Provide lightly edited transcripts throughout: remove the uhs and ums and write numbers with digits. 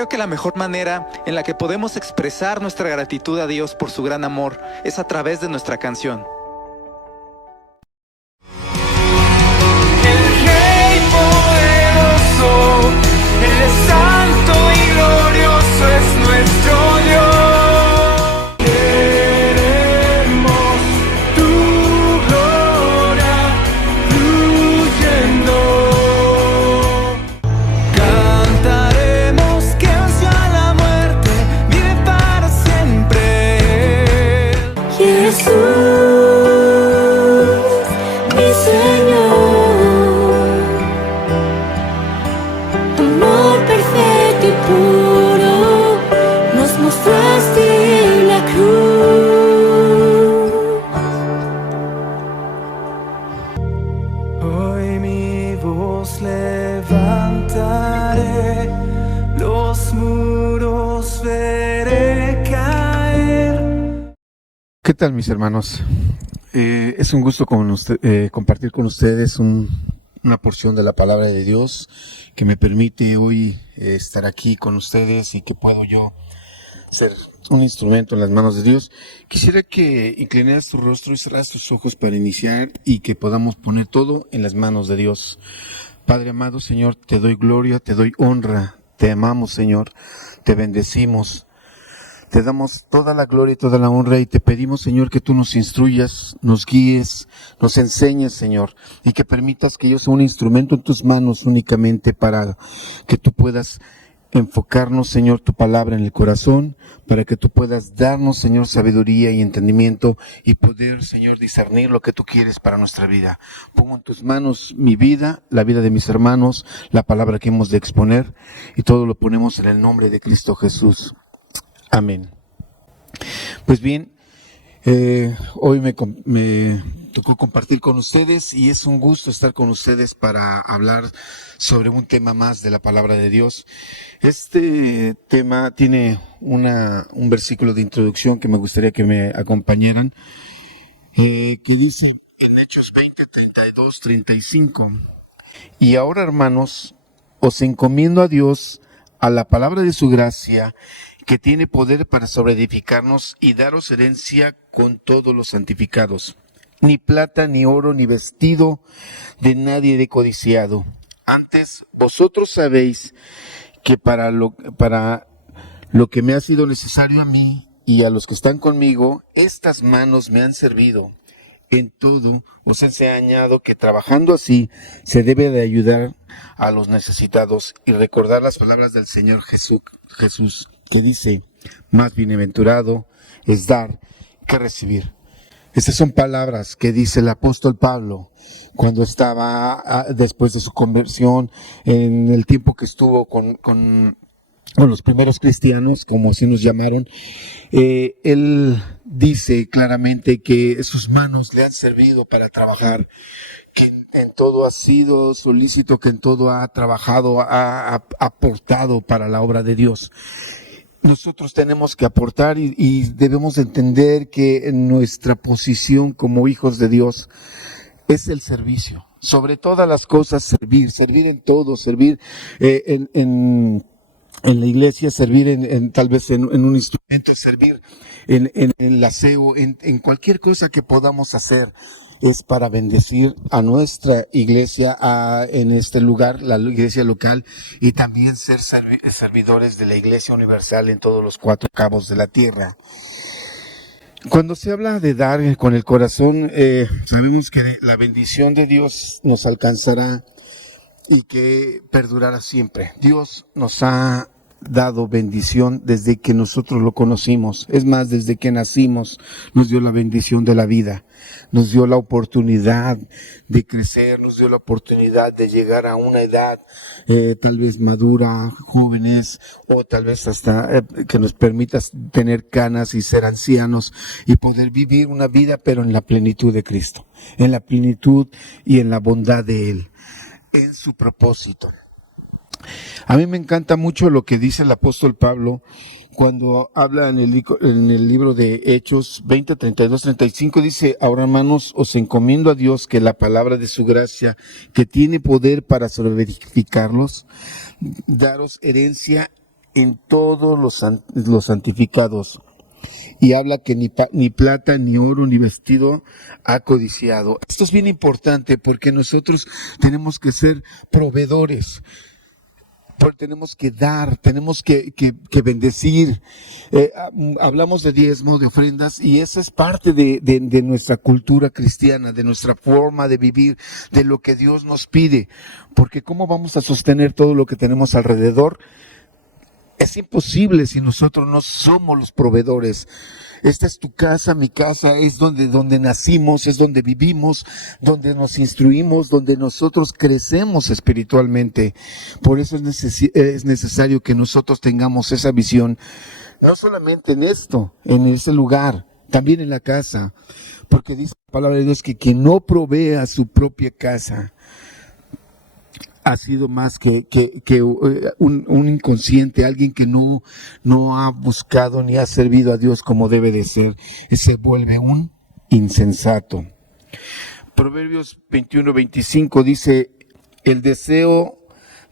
Creo que la mejor manera en la que podemos expresar nuestra gratitud a Dios por su gran amor es a través de nuestra canción. El Rey poderoso, Él es santo y glorioso, es nuestro Dios. Queremos tu gloria fluyendo. Cantaremos que venció a la muerte, vive para siempre. Jesús, mi Señor, amor perfecto y puro, nos mostraste en la cruz. Hoy mi voz levantaré, los muros veré caer. ¿Qué tal, mis hermanos? Es un gusto compartir con ustedes una porción de la palabra de Dios que me permite hoy estar aquí con ustedes y que puedo yo ser un instrumento en las manos de Dios. Quisiera que inclinaras tu rostro y cerraras tus ojos para iniciar y que podamos poner todo en las manos de Dios. Padre amado, Señor, te doy gloria, te doy honra, te amamos, Señor, te bendecimos. Te damos toda la gloria y toda la honra y te pedimos, Señor, que tú nos instruyas, nos guíes, nos enseñes, Señor, y que permitas que yo sea un instrumento en tus manos únicamente para que tú puedas enfocarnos, Señor, tu palabra en el corazón, para que tú puedas darnos, Señor, sabiduría y entendimiento y poder, Señor, discernir lo que tú quieres para nuestra vida. Pongo en tus manos mi vida, la vida de mis hermanos, la palabra que hemos de exponer y todo lo ponemos en el nombre de Cristo Jesús. Amén. Pues bien, hoy me tocó compartir con ustedes y es un gusto estar con ustedes para hablar sobre un tema más de la palabra de Dios. Este tema tiene un versículo de introducción que me gustaría que me acompañaran, que dice en Hechos 20, 32, 35. Y ahora, hermanos, os encomiendo a Dios, a la palabra de su gracia, que tiene poder para sobreedificarnos y daros herencia con todos los santificados. Ni plata, ni oro, ni vestido de nadie he codiciado. Antes, vosotros sabéis que para lo que me ha sido necesario a mí y a los que están conmigo, estas manos me han servido. En todo os he enseñado que trabajando así se debe de ayudar a los necesitados y recordar las palabras del Señor Jesús, que dice, más bienaventurado es dar que recibir. Estas son palabras que dice el apóstol Pablo cuando estaba después de su conversión, en el tiempo que estuvo con los primeros cristianos, como así nos llamaron. Él dice claramente que sus manos le han servido para trabajar, que en todo ha sido solícito, que en todo ha trabajado, ha aportado para la obra de Dios. Nosotros tenemos que aportar y debemos entender que nuestra posición como hijos de Dios es el servicio. Sobre todas las cosas, servir en todo, servir en la iglesia, servir tal vez en un instrumento, servir en el aseo, en cualquier cosa que podamos hacer. Es para bendecir a nuestra iglesia en este lugar, la iglesia local, y también ser servidores de la iglesia universal en todos los cuatro cabos de la tierra. Cuando se habla de dar con el corazón, sabemos que la bendición de Dios nos alcanzará y que perdurará siempre. Dios nos ha dado bendición desde que nosotros lo conocimos. Es más, desde que nacimos nos dio la bendición de la vida, nos dio la oportunidad de crecer, nos dio la oportunidad de llegar a una edad tal vez madura, jóvenes, o tal vez hasta que nos permita tener canas y ser ancianos y poder vivir una vida pero en la plenitud de Cristo, en la plenitud y en la bondad de Él, en su propósito. A mí me encanta mucho lo que dice el apóstol Pablo cuando habla en el libro de Hechos 20, 32, 35, dice, ahora hermanos, os encomiendo a Dios que la palabra de su gracia, que tiene poder para sobreedificarlos, daros herencia en todos los santificados. Y habla que ni plata, ni oro, ni vestido ha codiciado. Esto es bien importante porque nosotros tenemos que ser proveedores. Tenemos que dar, tenemos que bendecir. Hablamos de diezmo, de ofrendas, y esa es parte de nuestra cultura cristiana, de nuestra forma de vivir, de lo que Dios nos pide. Porque ¿cómo vamos a sostener todo lo que tenemos alrededor? Es imposible si nosotros no somos los proveedores. Esta es tu casa, mi casa, es donde nacimos, es donde vivimos, donde nos instruimos, donde nosotros crecemos espiritualmente. Por eso es necesario que nosotros tengamos esa visión, no solamente en esto, en ese lugar, también en la casa. Porque dice la palabra de Dios que quien no provee su propia casa ha sido más que un inconsciente, alguien que no ha buscado ni ha servido a Dios como debe de ser. Se vuelve un insensato. Proverbios 21:25 dice: el deseo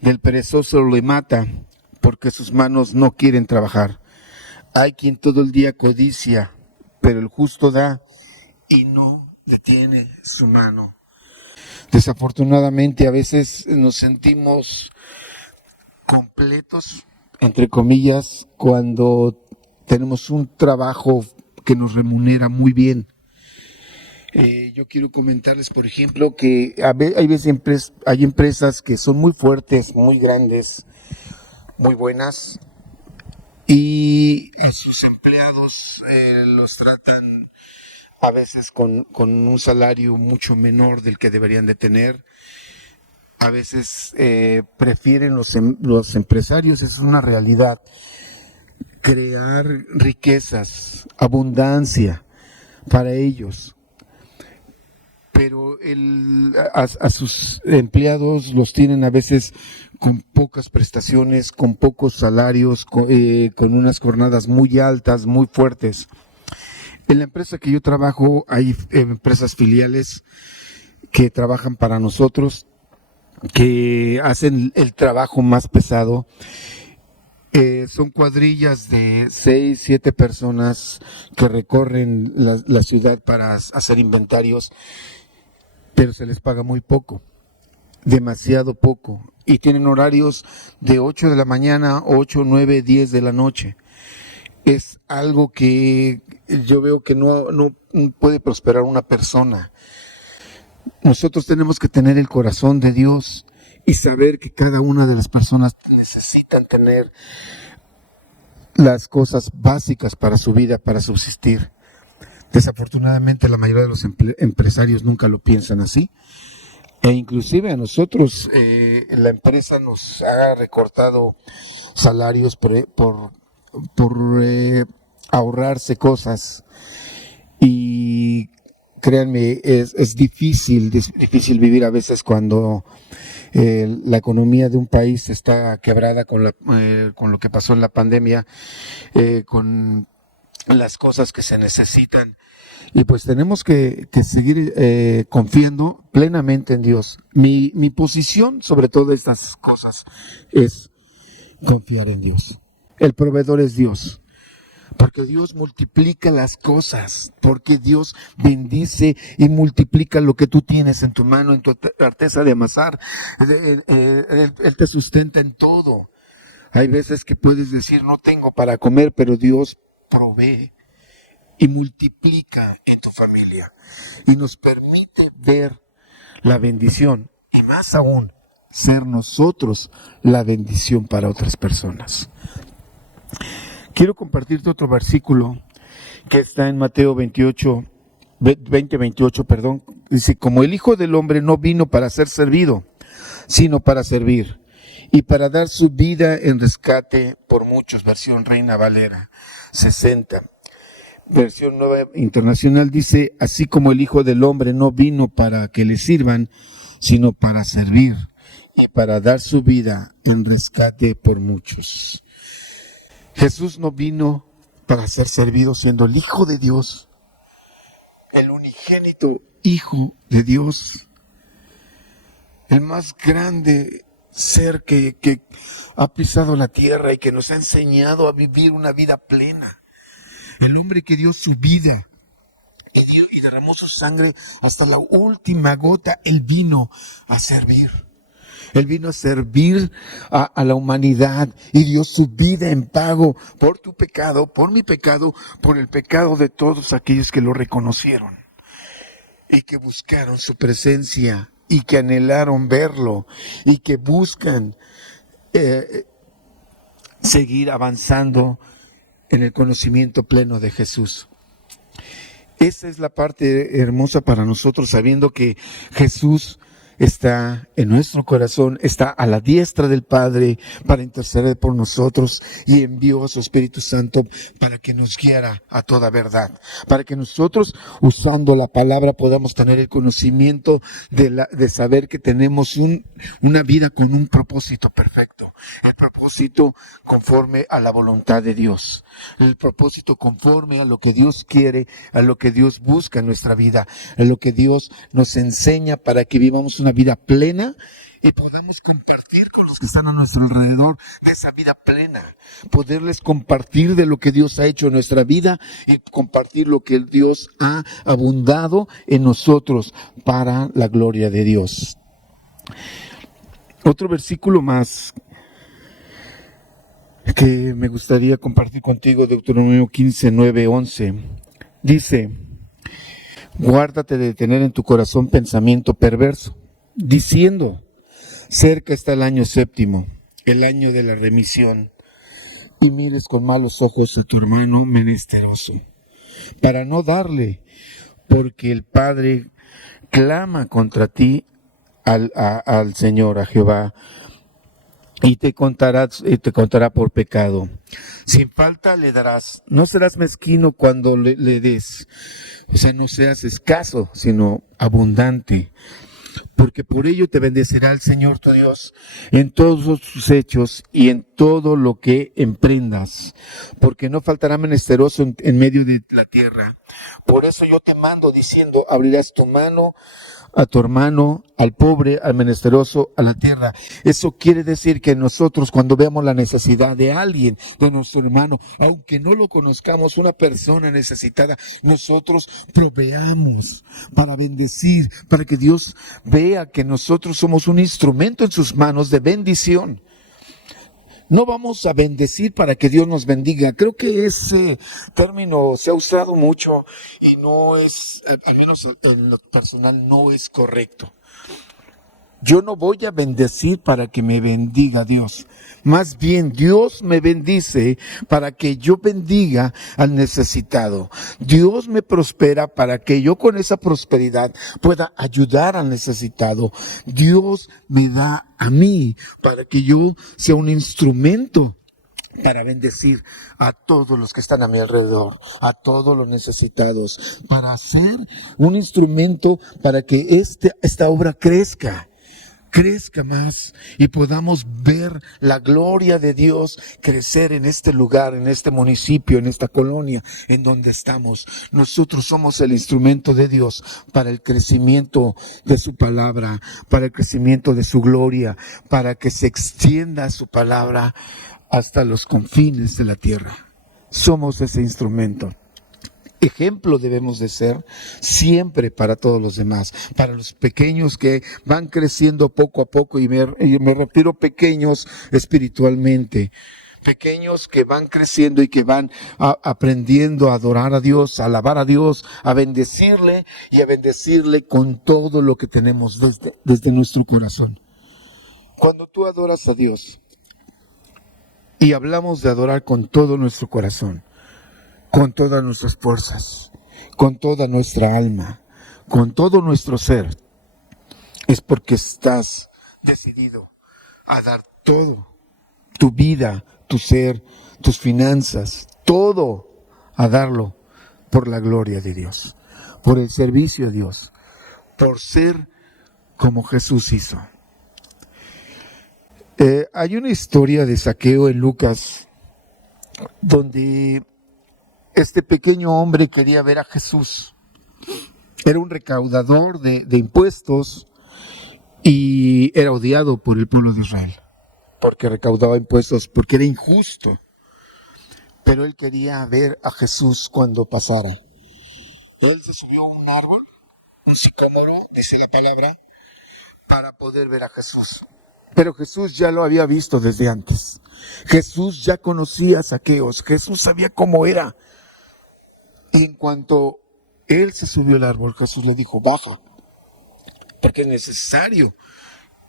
del perezoso le mata, porque sus manos no quieren trabajar. Hay quien todo el día codicia, pero el justo da y no detiene su mano. Desafortunadamente a veces nos sentimos completos, entre comillas, cuando tenemos un trabajo que nos remunera muy bien. Yo quiero comentarles, por ejemplo, que hay empresas que son muy fuertes, muy grandes, muy buenas, y a sus empleados los tratan a veces con un salario mucho menor del que deberían de tener. A veces prefieren los empresarios, es una realidad, crear riquezas, abundancia para ellos. Pero a sus empleados los tienen a veces con pocas prestaciones, con pocos salarios, con unas jornadas muy altas, muy fuertes. En la empresa que yo trabajo hay empresas filiales que trabajan para nosotros, que hacen el trabajo más pesado. Son cuadrillas de 6, 7 personas que recorren la ciudad para hacer inventarios, pero se les paga muy poco, demasiado poco. Y tienen horarios de 8 de la mañana, 8, 9, 10 de la noche. Es algo que yo veo que no puede prosperar una persona. Nosotros tenemos que tener el corazón de Dios y saber que cada una de las personas necesitan tener las cosas básicas para su vida, para subsistir. Desafortunadamente la mayoría de los empresarios nunca lo piensan así. E inclusive a nosotros la empresa nos ha recortado salarios por ahorrarse cosas, y créanme, es difícil vivir a veces cuando la economía de un país está quebrada con lo que pasó en la pandemia, con las cosas que se necesitan, y pues tenemos que seguir confiando plenamente en Dios. Mi posición sobre todas estas cosas es confiar en Dios. El proveedor es Dios, porque Dios multiplica las cosas, porque Dios bendice y multiplica lo que tú tienes en tu mano, en tu arteza de amasar. Él te sustenta en todo. Hay veces que puedes decir no tengo para comer, pero Dios provee y multiplica en tu familia y nos permite ver la bendición, y más aún ser nosotros la bendición para otras personas. Quiero compartirte otro versículo que está en Mateo 28, dice: como el Hijo del Hombre no vino para ser servido, sino para servir, y para dar su vida en rescate por muchos. Versión Reina Valera 60. Versión Nueva Internacional dice: así como el Hijo del Hombre no vino para que le sirvan, sino para servir, y para dar su vida en rescate por muchos. Jesús no vino para ser servido, siendo el Hijo de Dios, el unigénito Hijo de Dios, el más grande ser que ha pisado la tierra y que nos ha enseñado a vivir una vida plena. El hombre que dio su vida y derramó su sangre hasta la última gota, Él vino a servir. Él vino a servir a la humanidad y dio su vida en pago por tu pecado, por mi pecado, por el pecado de todos aquellos que lo reconocieron y que buscaron su presencia y que anhelaron verlo y que buscan seguir avanzando en el conocimiento pleno de Jesús. Esa es la parte hermosa para nosotros, sabiendo que Jesús está en nuestro corazón, está a la diestra del Padre para interceder por nosotros y envió a su Espíritu Santo para que nos guiara a toda verdad, para que nosotros, usando la palabra, podamos tener el conocimiento de saber que tenemos una vida con un propósito perfecto, el propósito conforme a la voluntad de Dios, el propósito conforme a lo que Dios quiere, a lo que Dios busca en nuestra vida, a lo que Dios nos enseña para que vivamos una vida plena y podamos compartir con los que están a nuestro alrededor de esa vida plena, poderles compartir de lo que Dios ha hecho en nuestra vida y compartir lo que Dios ha abundado en nosotros para la gloria de Dios. Otro versículo más que me gustaría compartir contigo, Deuteronomio 15, 9, 11, dice: guárdate de tener en tu corazón pensamiento perverso, diciendo: cerca está el año séptimo, el año de la remisión, y mires con malos ojos a tu hermano menesteroso, para no darle, porque el Padre clama contra ti al Señor, a Jehová, y te contará por pecado. Sin falta le darás. No serás mezquino cuando le des. O sea, no seas escaso, sino abundante. Porque por ello te bendecirá el Señor tu Dios en todos tus hechos y en todo lo que emprendas. Porque no faltará menesteroso en medio de la tierra. Por eso yo te mando diciendo: abrirás tu mano a tu hermano, al pobre, al menesteroso, a la tierra. Eso quiere decir que nosotros, cuando vemos la necesidad de alguien, de nuestro hermano, aunque no lo conozcamos, una persona necesitada, nosotros proveamos para bendecir, para que Dios vea que nosotros somos un instrumento en sus manos de bendición. No vamos a bendecir para que Dios nos bendiga. Creo que ese término se ha usado mucho y no es, al menos en lo personal, no es correcto. Yo no voy a bendecir para que me bendiga Dios. Más bien, Dios me bendice para que yo bendiga al necesitado. Dios me prospera para que yo con esa prosperidad pueda ayudar al necesitado. Dios me da a mí para que yo sea un instrumento para bendecir a todos los que están a mi alrededor, a todos los necesitados, para ser un instrumento para que esta obra crezca más y podamos ver la gloria de Dios crecer en este lugar, en este municipio, en esta colonia en donde estamos. Nosotros somos el instrumento de Dios para el crecimiento de su palabra, para el crecimiento de su gloria, para que se extienda su palabra hasta los confines de la tierra. Somos ese instrumento. Ejemplo debemos de ser siempre para todos los demás, para los pequeños que van creciendo poco a poco, y me refiero pequeños espiritualmente, pequeños que van creciendo y que van aprendiendo a adorar a Dios, a alabar a Dios, a bendecirle y a bendecirle con todo lo que tenemos desde nuestro corazón. Cuando tú adoras a Dios, y hablamos de adorar con todo nuestro corazón, con todas nuestras fuerzas, con toda nuestra alma, con todo nuestro ser, es porque estás decidido a dar todo, tu vida, tu ser, tus finanzas, todo, a darlo por la gloria de Dios, por el servicio a Dios, por ser como Jesús hizo. Hay una historia de Zaqueo en Lucas, donde este pequeño hombre quería ver a Jesús. Era un recaudador de impuestos y era odiado por el pueblo de Israel, porque recaudaba impuestos, porque era injusto. Pero él quería ver a Jesús cuando pasara. Él se subió a un árbol, un sicómoro, dice la palabra, para poder ver a Jesús. Pero Jesús ya lo había visto desde antes. Jesús ya conocía a Zaqueo, Jesús sabía cómo era. Y en cuanto él se subió al árbol, Jesús le dijo, baja, porque es necesario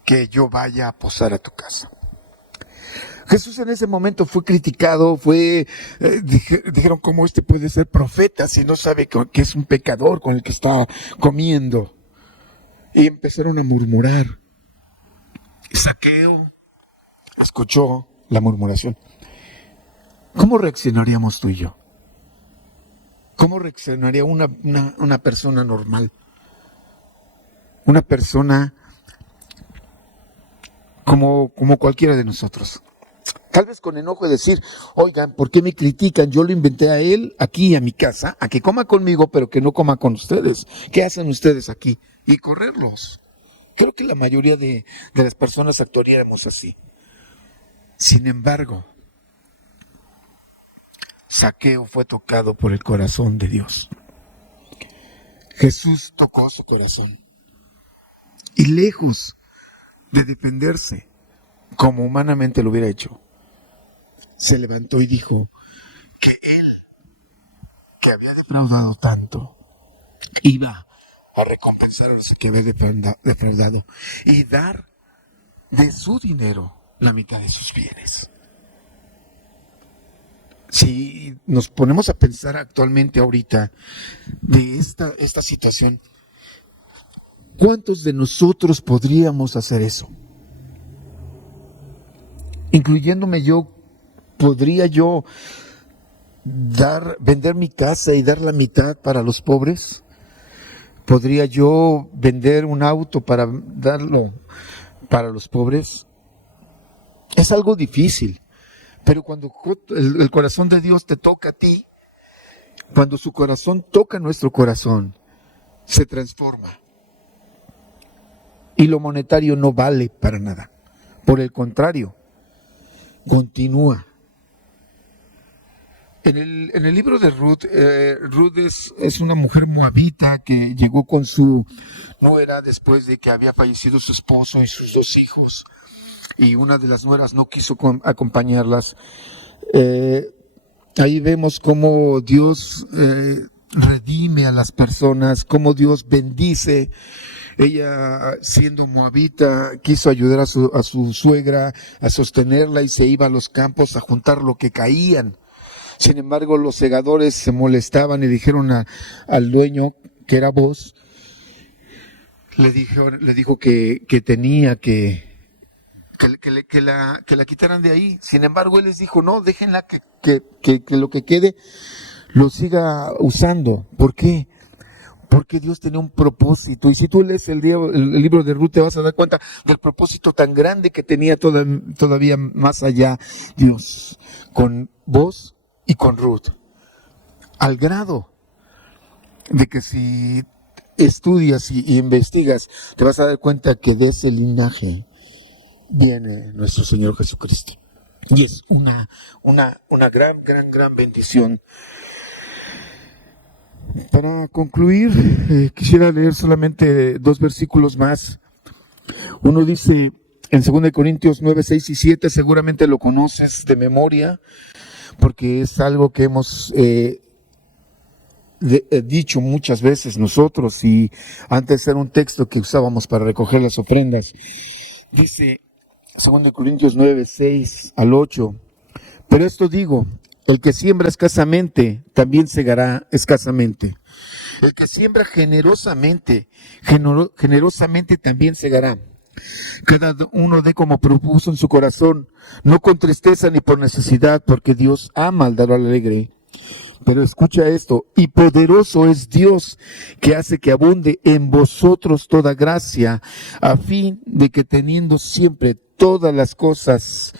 que yo vaya a posar a tu casa. Jesús en ese momento fue criticado, dijeron cómo este puede ser profeta si no sabe que es un pecador con el que está comiendo. Y empezaron a murmurar. Zaqueo escuchó la murmuración. ¿Cómo reaccionaríamos tú y yo? ¿Cómo reaccionaría una persona normal? Una persona como cualquiera de nosotros. Tal vez con enojo de decir, oigan, ¿por qué me critican? Yo lo inventé a él, aquí a mi casa, a que coma conmigo, pero que no coma con ustedes. ¿Qué hacen ustedes aquí? Y correrlos. Creo que la mayoría de las personas actuaríamos así. Sin embargo, Zaqueo fue tocado por el corazón de Dios. Jesús tocó su corazón. Y lejos de defenderse, como humanamente lo hubiera hecho, se levantó y dijo que él, que había defraudado tanto, iba a recompensar a los que había defraudado y dar de su dinero la mitad de sus bienes. Si nos ponemos a pensar actualmente ahorita de esta situación, ¿cuántos de nosotros podríamos hacer eso? Incluyéndome yo, ¿podría yo vender mi casa y dar la mitad para los pobres? ¿Podría yo vender un auto para darlo para los pobres? Es algo difícil, pero cuando el corazón de Dios te toca a ti, cuando su corazón toca nuestro corazón, se transforma. Y lo monetario no vale para nada. Por el contrario, continúa. En el libro de Ruth, Ruth es una mujer moabita que llegó con su nuera después de que había fallecido su esposo y sus 2 hijos, y una de las nueras no quiso acompañarlas. Ahí vemos cómo Dios redime a las personas, cómo Dios bendice. Ella, siendo moabita, quiso ayudar a su suegra a sostenerla y se iba a los campos a juntar lo que caían. Sin embargo, los segadores se molestaban y dijeron al dueño, que era Boz, le dijo que tenía que la quitaran de ahí. Sin embargo, él les dijo, no, déjenla que lo que quede lo siga usando. ¿Por qué? Porque Dios tenía un propósito. Y si tú lees el libro de Ruth, te vas a dar cuenta del propósito tan grande que tenía todavía más allá Dios con Boz y con Ruth. Al grado de que si estudias y investigas, te vas a dar cuenta que de ese linaje viene nuestro Señor Jesucristo. Y es una gran bendición. Para concluir, quisiera leer solamente 2 versículos más. Uno dice en 2 Corintios 9, 6 y 7, seguramente lo conoces de memoria, porque es algo que hemos dicho muchas veces nosotros, y antes era un texto que usábamos para recoger las ofrendas. Dice 2 Corintios 9, 6 al 8, pero esto digo, el que siembra escasamente, también segará escasamente. El que siembra generosamente también segará. Cada uno dé como propuso en su corazón, no con tristeza ni por necesidad, porque Dios ama al dar al alegre. Pero escucha esto, y poderoso es Dios que hace que abunde en vosotros toda gracia, a fin de que teniendo siempre todas las cosas,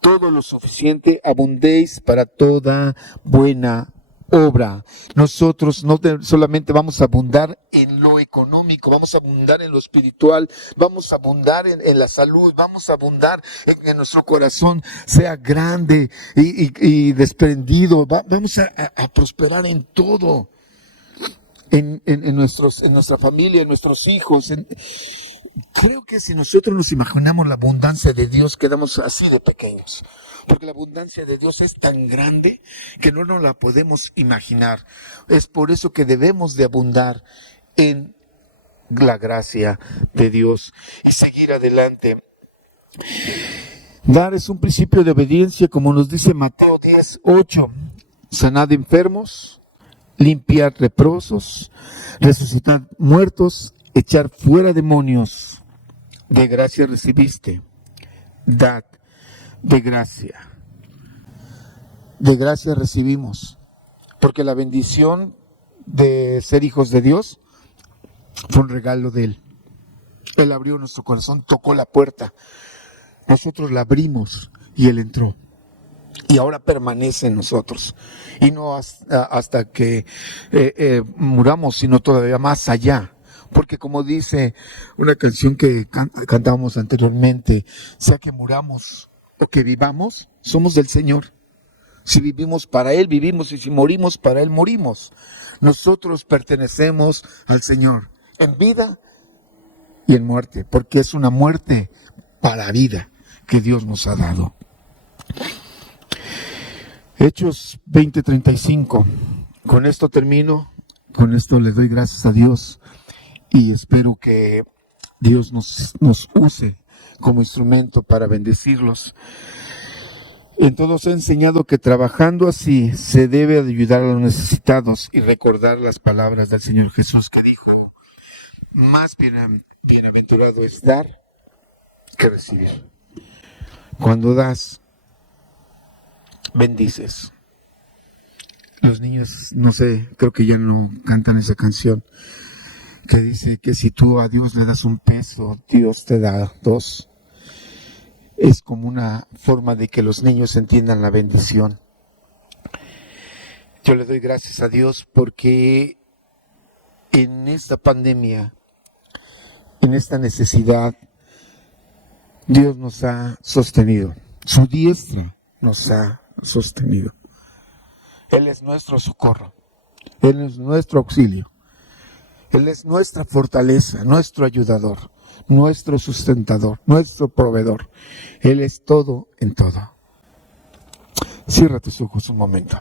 todo lo suficiente, abundéis para toda buena obra. Nosotros no solamente vamos a abundar en lo económico, vamos a abundar en lo espiritual, vamos a abundar en la salud, vamos a abundar en que nuestro corazón sea grande y desprendido. Vamos a prosperar en todo, en nuestra familia, en nuestros hijos. Creo que si nosotros nos imaginamos la abundancia de Dios, quedamos así de pequeños. Porque la abundancia de Dios es tan grande que no nos la podemos imaginar. Es por eso que debemos de abundar en la gracia de Dios y seguir adelante. Dar es un principio de obediencia, como nos dice Mateo 10:8. Sanad enfermos, limpiar leprosos, resucitar muertos, echar fuera demonios. De gracia recibiste, dad de gracia. De gracia recibimos, porque la bendición de ser hijos de Dios fue un regalo de Él. Él abrió nuestro corazón, tocó la puerta, nosotros la abrimos y Él entró. Y ahora permanece en nosotros. Y no hasta que muramos, sino todavía más allá. Porque como dice una canción que cantábamos anteriormente, sea que muramos o que vivamos, somos del Señor. Si vivimos para Él, vivimos, y si morimos para Él, morimos. Nosotros pertenecemos al Señor, en vida y en muerte, porque es una muerte para vida que Dios nos ha dado. Hechos 20:35. Con esto termino, con esto le doy gracias a Dios y espero que Dios nos use como instrumento para bendecirlos. En todo se ha enseñado que trabajando así se debe ayudar a los necesitados y recordar las palabras del Señor Jesús que dijo: más bienaventurado es dar que recibir. Cuando das, bendices. Los niños, no sé, creo que ya no cantan esa canción que dice que si tú a Dios le das un peso, Dios te da 2. Es como una forma de que los niños entiendan la bendición. Yo le doy gracias a Dios porque en esta pandemia, en esta necesidad, Dios nos ha sostenido. Su diestra nos ha sostenido. Él es nuestro socorro. Él es nuestro auxilio. Él es nuestra fortaleza, nuestro ayudador, nuestro sustentador, nuestro proveedor. Él es todo en todo. Cierra tus ojos un momento.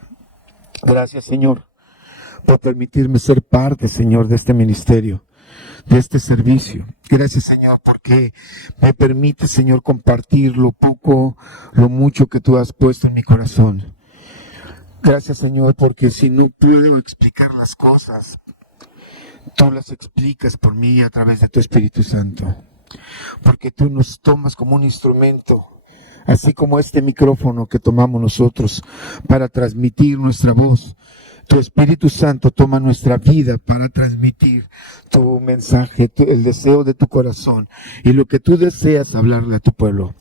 Gracias, Señor, por permitirme ser parte, Señor, de este ministerio, de este servicio. Gracias, Señor, porque me permite, Señor, compartir lo poco, lo mucho que tú has puesto en mi corazón. Gracias, Señor, porque si no puedo explicar las cosas, tú las explicas por mí a través de tu Espíritu Santo. Porque tú nos tomas como un instrumento, así como este micrófono que tomamos nosotros para transmitir nuestra voz. Tu Espíritu Santo toma nuestra vida para transmitir tu mensaje, el deseo de tu corazón y lo que tú deseas hablarle a tu pueblo.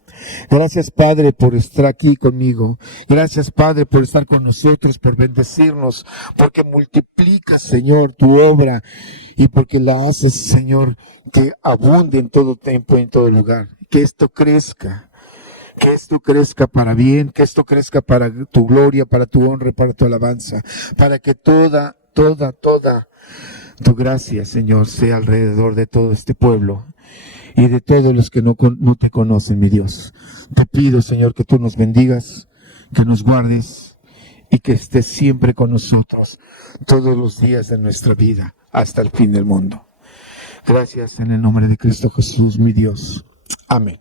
Gracias, Padre, por estar aquí conmigo. Gracias, Padre, por estar con nosotros, por bendecirnos, porque multiplicas, Señor, tu obra y porque la haces, Señor, que abunde en todo tiempo y en todo lugar. Que esto crezca para bien, que esto crezca para tu gloria, para tu honra, para tu alabanza, para que toda tu gracia, Señor, sea alrededor de todo este pueblo y de todos los que no te conocen, mi Dios. Te pido, Señor, que tú nos bendigas, que nos guardes y que estés siempre con nosotros todos los días de nuestra vida hasta el fin del mundo. Gracias en el nombre de Cristo Jesús, mi Dios. Amén.